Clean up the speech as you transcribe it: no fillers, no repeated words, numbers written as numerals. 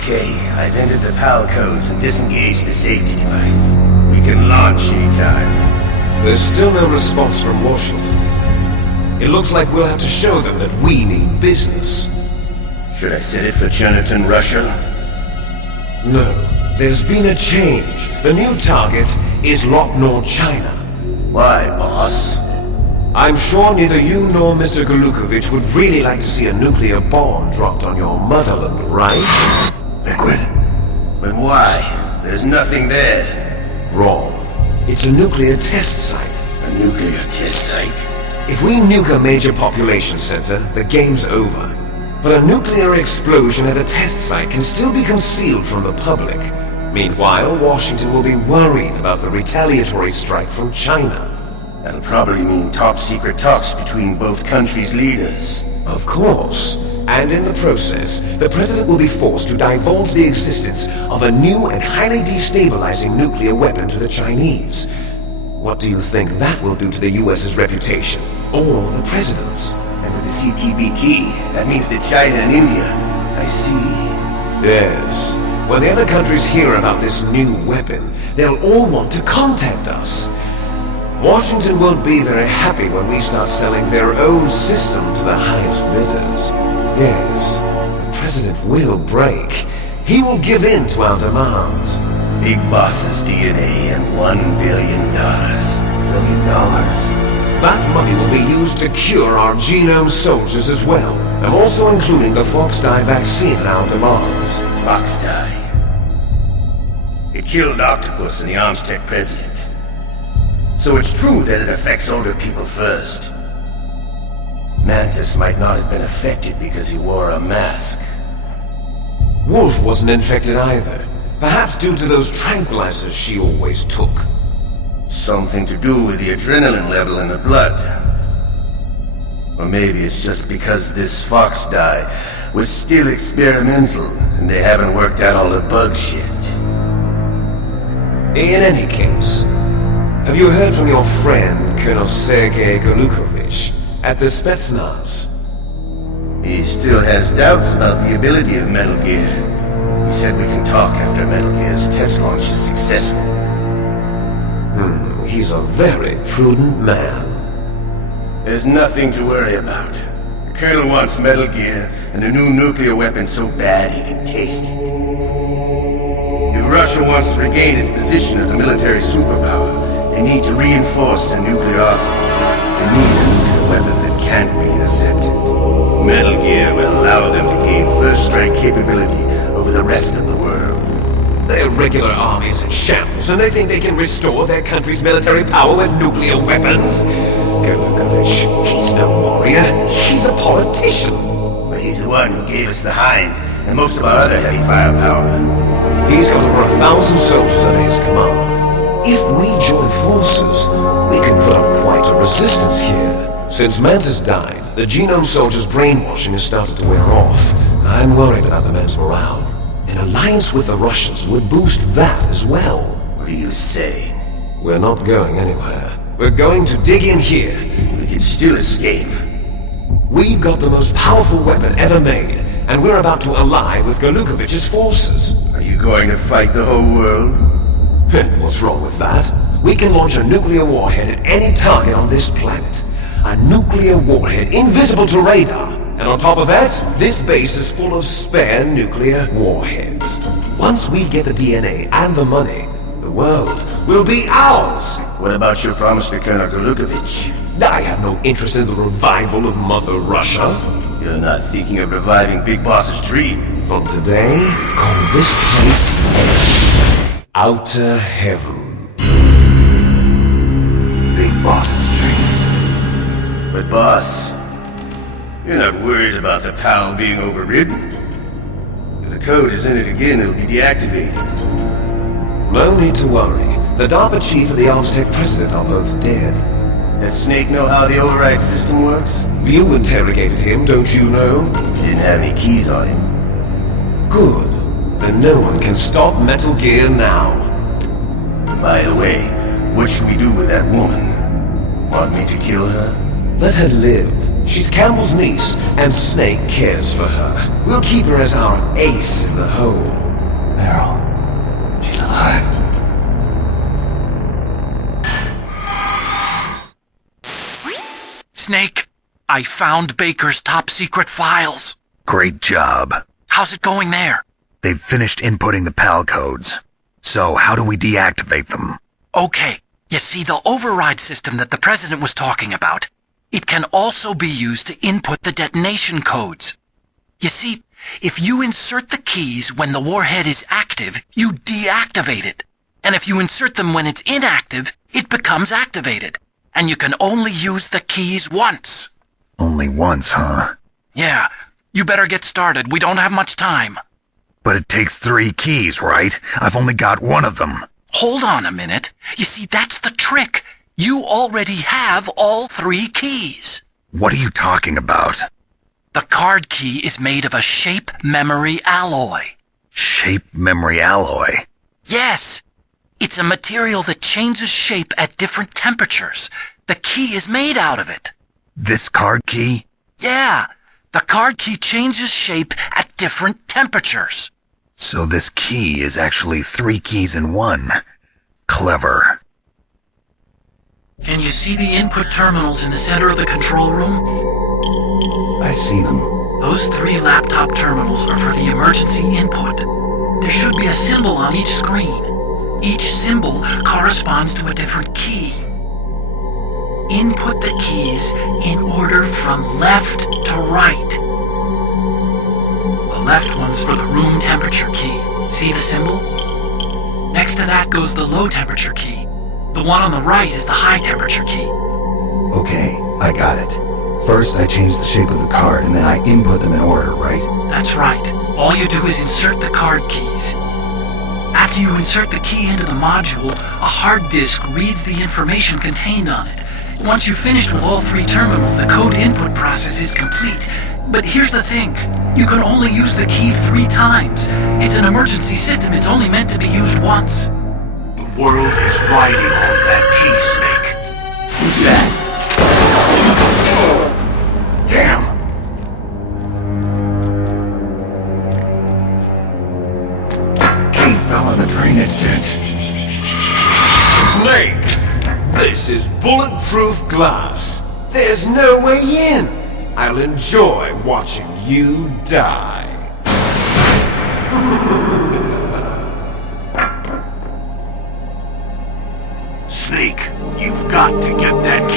Okay, I've entered the PAL codes and disengaged the safety device. We can launch anytime. There's still no response from Washington. It looks like we'll have to show them that we mean business. Should I set it for Chenerton, Russia? No. There's been a change. The new target is Locknor, China. Why, boss? I'm sure neither you nor Mr. Golukovich would really like to see a nuclear bomb dropped on your motherland, right? Liquid? But why? There's nothing there. Wrong. It's a nuclear test site. A nuclear test site? If we nuke a major population center, the game's over. But a nuclear explosion at a test site can still be concealed from the public. Meanwhile, Washington will be worried about the retaliatory strike from China. That'll probably mean top-secret talks between both countries' leaders. Of course. And in the process, the President will be forced to divulge the existence of a new and highly destabilizing nuclear weapon to the Chinese. What do you think that will do to the US's reputation? Or the President's? And with the CTBT, that means that China and India... I see. Yes. When the other countries hear about this new weapon, they'll all want to contact us. Washington won't be very happy when we start selling their own system to the highest bidders. Yes, the President will break. He will give in to our demands. Big Boss's DNA and $1 billion. $1 billion? That money will be used to cure our genome soldiers as well. I'm also including the FOXHOUND vaccine in our demands. FOXHOUND. It killed Octopus and the Armstech president. So it's true that it affects older people first. Mantis might not have been affected because he wore a mask. Wolf wasn't infected either. Perhaps due to those tranquilizers she always took. Something to do with the adrenaline level in her blood. Or maybe it's just because this fox dye was still experimental and they haven't worked out all the bug shit. In any case, have you heard from your friend, Colonel Sergei Golukovich, at the Spetsnaz? He still has doubts about the ability of Metal Gear. He said we can talk after Metal Gear's test launch is successful. He's a very prudent man. There's nothing to worry about. The Colonel wants Metal Gear and a new nuclear weapon so bad he can taste it. If Russia wants to regain its position as a military superpower, they need to reinforce their nuclear arsenal. They need a nuclear weapon that can't be intercepted. Metal Gear will allow them to gain first strike capability over the rest of the world. Their regular army's in shambles, and they think they can restore their country's military power with nuclear weapons? Golukovich, he's no warrior. He's a politician. But he's the one who gave us the Hind and most of our other heavy firepower. He's got over 1,000 soldiers under his command. If we join forces, we can put up quite a resistance here. Since Mantis died, the genome soldiers' brainwashing has started to wear off. I'm worried about the men's morale. An alliance with the Russians would boost that as well. What are you saying? We're not going anywhere. We're going to dig in here. We can still escape. We've got the most powerful weapon ever made, and we're about to ally with Golukovich's forces. Are you going to fight the whole world? What's wrong with that? We can launch a nuclear warhead at any target on this planet. A nuclear warhead invisible to radar. And on top of that, this base is full of spare nuclear warheads. Once we get the DNA and the money, the world will be ours! What about your promise to Colonel Golukovich? I have no interest in the revival of Mother Russia. You're not thinking of reviving Big Boss's dream. From today, call this place Outer Heaven. Big Boss's dream. But boss, you're not worried about the PAL being overridden. If the code is in it again, it'll be deactivated. No need to worry. The DARPA Chief and the Armstech President are both dead. Does Snake know how the override system works? You interrogated him, don't you know? He didn't have any keys on him. Good. Then no one can stop Metal Gear now. By the way, what should we do with that woman? Want me to kill her? Let her live. She's Campbell's niece, and Snake cares for her. We'll keep her as our ace in the hole. Meryl, she's alive. Snake, I found Baker's top-secret files. Great job. How's it going there? They've finished inputting the PAL codes. So how do we deactivate them? Okay, you see the override system that the President was talking about? It can also be used to input the detonation codes. You see, if you insert the keys when the warhead is active, you deactivate it. And if you insert them when it's inactive, it becomes activated. And you can only use the keys once. Only once, huh? Yeah, you better get started. We don't have much time. But it takes 3 keys, right? I've only got 1 of them. Hold on a minute. You see, that's the trick. You already have all 3 keys. What are you talking about? The card key is made of a shape memory alloy. Shape memory alloy? Yes. It's a material that changes shape at different temperatures. The key is made out of it. This card key? Yeah. The card key changes shape at different temperatures. So this key is actually 3 keys in 1. Clever. Can you see the input terminals in the center of the control room? I see them. Those 3 laptop terminals are for the emergency input. There should be a symbol on each screen. Each symbol corresponds to a different key. Input the keys in order from left to right. The left one's for the room temperature key. See the symbol? Next to that goes the low temperature key. The one on the right is the high temperature key. Okay, I got it. First, I change the shape of the card, and then I input them in order, right? That's right. All you do is insert the card keys. After you insert the key into the module, a hard disk reads the information contained on it. Once you've finished with all 3 terminals, the code input process is complete. But here's the thing. You can only use the key 3 times. It's an emergency system. It's only meant to be used once. The world is riding on that key, Snake. Who's that? Damn! The key fell on the drainage ditch. Snake! This is bulletproof glass. There's no way in. I'll enjoy watching you die. Snake, you've got to get that